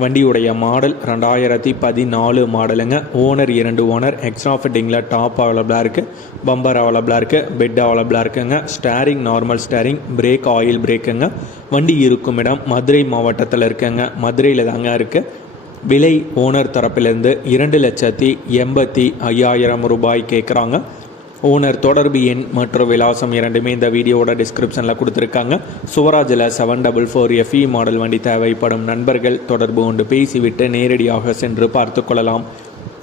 வண்டியுடைய மாடல் ரெண்டாயிரத்தி பதினாலு மாடலுங்க. ஓனர் இரண்டு ஓனர் எக்ஸ்ட்ரா ஃபிட்டிங்கில் டாப் அவைலபிளாக இருக்குது பம்பர் அவைலபிளாக இருக்குது பெட் அவைலபிளாக இருக்குங்க. Steering normal steering brake oil பிரேக்குங்க வண்டி இருக்கும் இடம் மதுரை மாவட்டத்தில் இருக்குங்க. மதுரையில் தாங்க இருக்குது விலை ஓனர் தரப்பிலிருந்து இரண்டு லட்சத்தி எண்பத்தி ஐயாயிரம் ரூபாய் கேட்குறாங்க ஓனர் தொடர்பு எண் மற்றும் விலாசம் இரண்டுமே இந்த வீடியோவோட டிஸ்கிரிப்ஷனில் கொடுத்துருக்காங்க. சுவராஜில் seven double four FE model வண்டி தேவைப்படும் நண்பர்கள் தொடர்பு கொண்டு பேசிவிட்டு நேரடியாக சென்று பார்த்து கொள்ளலாம்.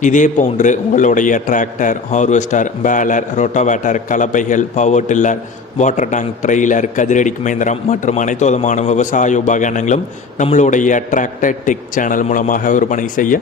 இதே போன்று உங்களுடைய tractor harvester baler rotavator கலப்பைகள் power tiller water tank trailer கதிரடிக்கு மேந்திரம் மற்றும் அனைத்து விதமான விவசாய உபகரணங்களும் நம்மளுடைய டிராக்டர் டெக் சேனல் மூலமாக விற்பனை செய்ய